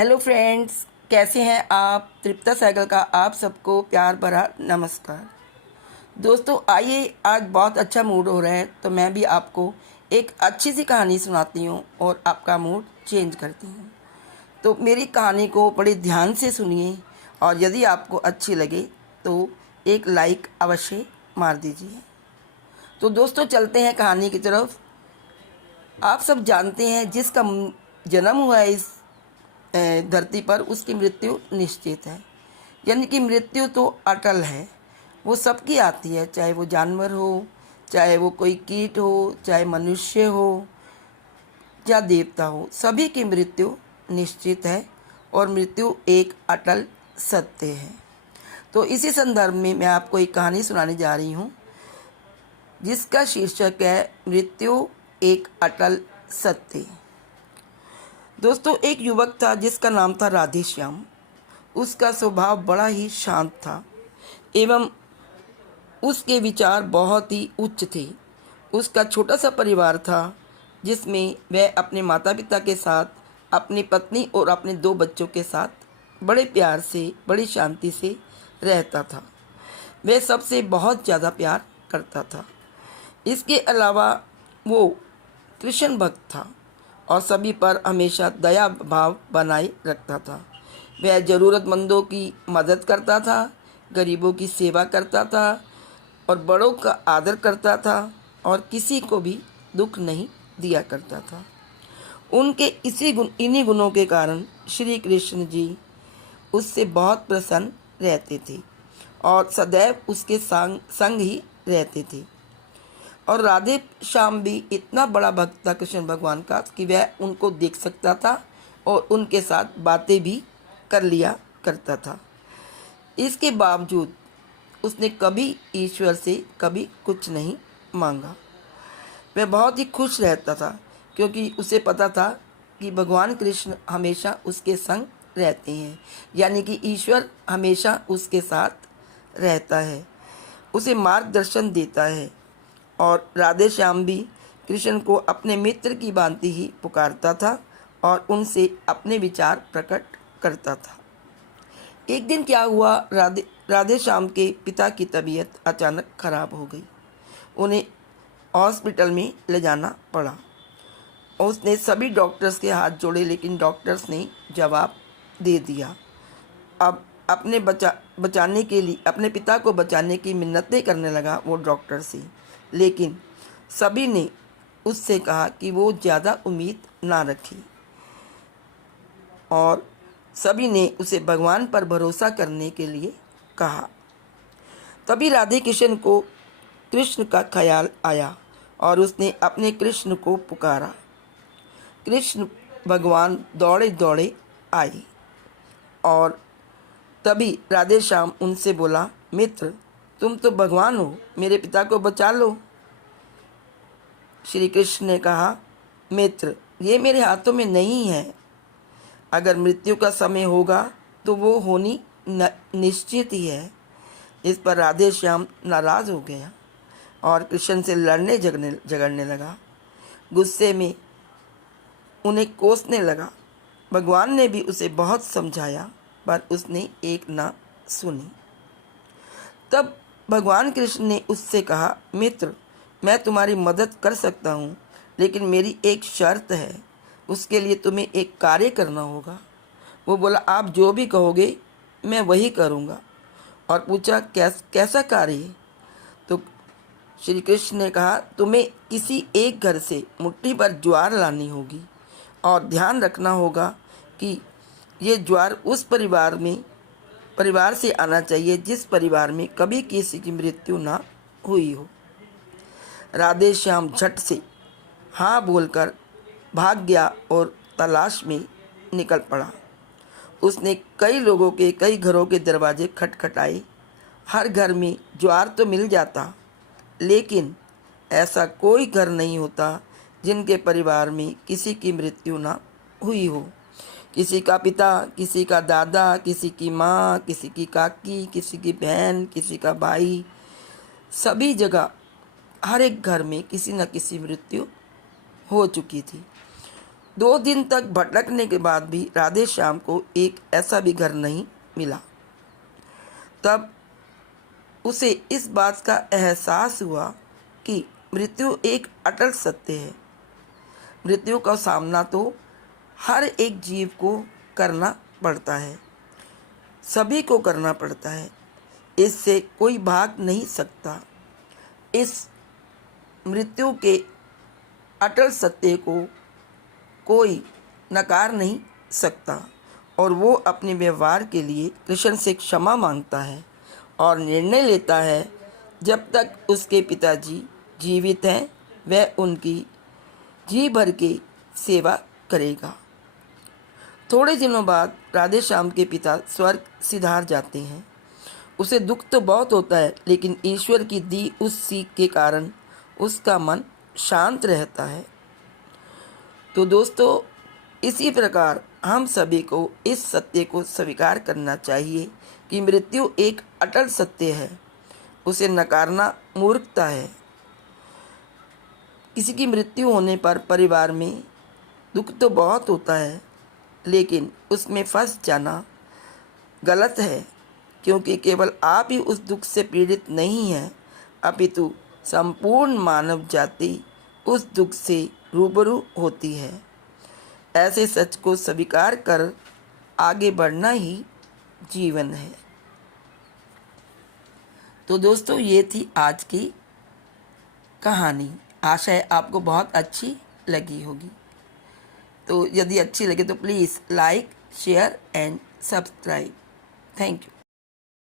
Hello friends, कैसे हैं आप। तृप्ता साइकिल का आप सबको प्यार भरा नमस्कार। दोस्तों आइए, आज बहुत अच्छा मूड हो रहा है तो मैं भी आपको एक अच्छी सी कहानी सुनाती हूँ और आपका मूड चेंज करती हूँ। तो मेरी कहानी को बड़े ध्यान से सुनिए और यदि आपको अच्छी लगे तो एक लाइक अवश्य मार दीजिए। तो दोस्तों चलते हैं कहानी की तरफ। आप सब जानते हैं जिसका जन्म हुआ है इस धरती पर उसकी मृत्यु निश्चित है। यानी कि मृत्यु तो अटल है, वो सबकी आती है, चाहे वो जानवर हो, चाहे वो कोई कीट हो, चाहे मनुष्य हो या देवता हो, सभी की मृत्यु निश्चित है और मृत्यु एक अटल सत्य है। तो इसी संदर्भ में मैं आपको एक कहानी सुनाने जा रही हूँ जिसका शीर्षक है मृत्यु एक अटल सत्य। दोस्तों एक युवक था जिसका नाम था राधेश्याम। उसका स्वभाव बड़ा ही शांत था एवं उसके विचार बहुत ही उच्च थे। उसका छोटा सा परिवार था जिसमें वह अपने माता पिता के साथ, अपनी पत्नी और अपने 2 बच्चों के साथ बड़े प्यार से, बड़ी शांति से रहता था। वह सबसे बहुत ज़्यादा प्यार करता था। इसके अलावा वो कृष्ण भक्त था और सभी पर हमेशा दया भाव बनाए रखता था। वह ज़रूरतमंदों की मदद करता था, गरीबों की सेवा करता था और बड़ों का आदर करता था और किसी को भी दुख नहीं दिया करता था। उनके इन्हीं गुणों के कारण श्री कृष्ण जी उससे बहुत प्रसन्न रहते थे और सदैव उसके संग ही रहते थे। और राधे श्याम भी इतना बड़ा भक्त था कृष्ण भगवान का कि वह उनको देख सकता था और उनके साथ बातें भी कर लिया करता था। इसके बावजूद उसने कभी ईश्वर से कभी कुछ नहीं मांगा। वह बहुत ही खुश रहता था क्योंकि उसे पता था कि भगवान कृष्ण हमेशा उसके संग रहते हैं, यानी कि ईश्वर हमेशा उसके साथ रहता है, उसे मार्गदर्शन देता है। और राधे श्याम भी कृष्ण को अपने मित्र की भांति ही पुकारता था और उनसे अपने विचार प्रकट करता था। एक दिन क्या हुआ, राधे श्याम के पिता की तबीयत अचानक खराब हो गई। उन्हें हॉस्पिटल में ले जाना पड़ा। उसने सभी डॉक्टर्स के हाथ जोड़े लेकिन डॉक्टर्स ने जवाब दे दिया। अब बचाने के लिए अपने पिता को बचाने की मिन्नतें करने लगा वो डॉक्टर से, लेकिन सभी ने उससे कहा कि वो ज़्यादा उम्मीद ना रखे और सभी ने उसे भगवान पर भरोसा करने के लिए कहा। तभी राधे कृष्ण को कृष्ण का ख्याल आया और उसने अपने कृष्ण को पुकारा। कृष्ण भगवान दौड़े दौड़े आए और तभी राधे श्याम उनसे बोला, मित्र तुम तो भगवान हो, मेरे पिता को बचा लो। श्री कृष्ण ने कहा, मित्र ये मेरे हाथों में नहीं है। अगर मृत्यु का समय होगा तो वो होनी निश्चित ही है। इस पर राधे श्याम नाराज़ हो गया और कृष्ण से लड़ने झगड़ने लगा। गुस्से में उन्हें कोसने लगा। भगवान ने भी उसे बहुत समझाया पर उसने एक ना सुनी। तब भगवान कृष्ण ने उससे कहा, मित्र मैं तुम्हारी मदद कर सकता हूँ लेकिन मेरी एक शर्त है, उसके लिए तुम्हें एक कार्य करना होगा। वो बोला, आप जो भी कहोगे मैं वही करूँगा। और पूछा, कैसा कार्य? तो श्री कृष्ण ने कहा, तुम्हें किसी एक घर से मुट्ठी भर ज्वार लानी होगी और ध्यान रखना होगा कि ये ज्वार उस परिवार से आना चाहिए जिस परिवार में कभी किसी की मृत्यु ना हुई हो। राधे श्याम झट से हाँ बोलकर भाग गया और तलाश में निकल पड़ा। उसने कई घरों के दरवाजे खटखटाए। हर घर में ज्वार तो मिल जाता लेकिन ऐसा कोई घर नहीं होता जिनके परिवार में किसी की मृत्यु ना हुई हो। किसी का पिता, किसी का दादा, किसी की माँ, किसी की काकी, किसी की बहन, किसी का भाई, सभी जगह हर एक घर में किसी न किसी मृत्यु हो चुकी थी। 2 दिन तक भटकने के बाद भी राधे श्याम को एक ऐसा भी घर नहीं मिला। तब उसे इस बात का एहसास हुआ कि मृत्यु एक अटल सत्य है। मृत्यु का सामना तो हर एक जीव को करना पड़ता है, सभी को करना पड़ता है, इससे कोई भाग नहीं सकता। इस मृत्यु के अटल सत्य को कोई नकार नहीं सकता और वो अपने व्यवहार के लिए कृष्ण से क्षमा मांगता है और निर्णय लेता है जब तक उसके पिताजी जीवित हैं वह उनकी जी भर के सेवा करेगा। थोड़े दिनों बाद राधे श्याम के पिता स्वर्ग सिधार जाते हैं। उसे दुख तो बहुत होता है, लेकिन ईश्वर की दी उस सीख के कारण उसका मन शांत रहता है। तो दोस्तों, इसी प्रकार हम सभी को इस सत्य को स्वीकार करना चाहिए कि मृत्यु एक अटल सत्य है, उसे नकारना मूर्खता है। किसी की मृत्यु होने पर परिवार में दुख तो बहुत होता है, लेकिन उसमें फंस जाना गलत है, क्योंकि केवल आप ही उस दुख से पीड़ित नहीं हैं, अपितु संपूर्ण मानव जाति उस दुख से रूबरू होती है। ऐसे सच को स्वीकार कर आगे बढ़ना ही जीवन है। तो दोस्तों, ये थी आज की कहानी। आशा है आपको बहुत अच्छी लगी होगी। तो यदि अच्छी लगे तो please like, share and subscribe. Thank you.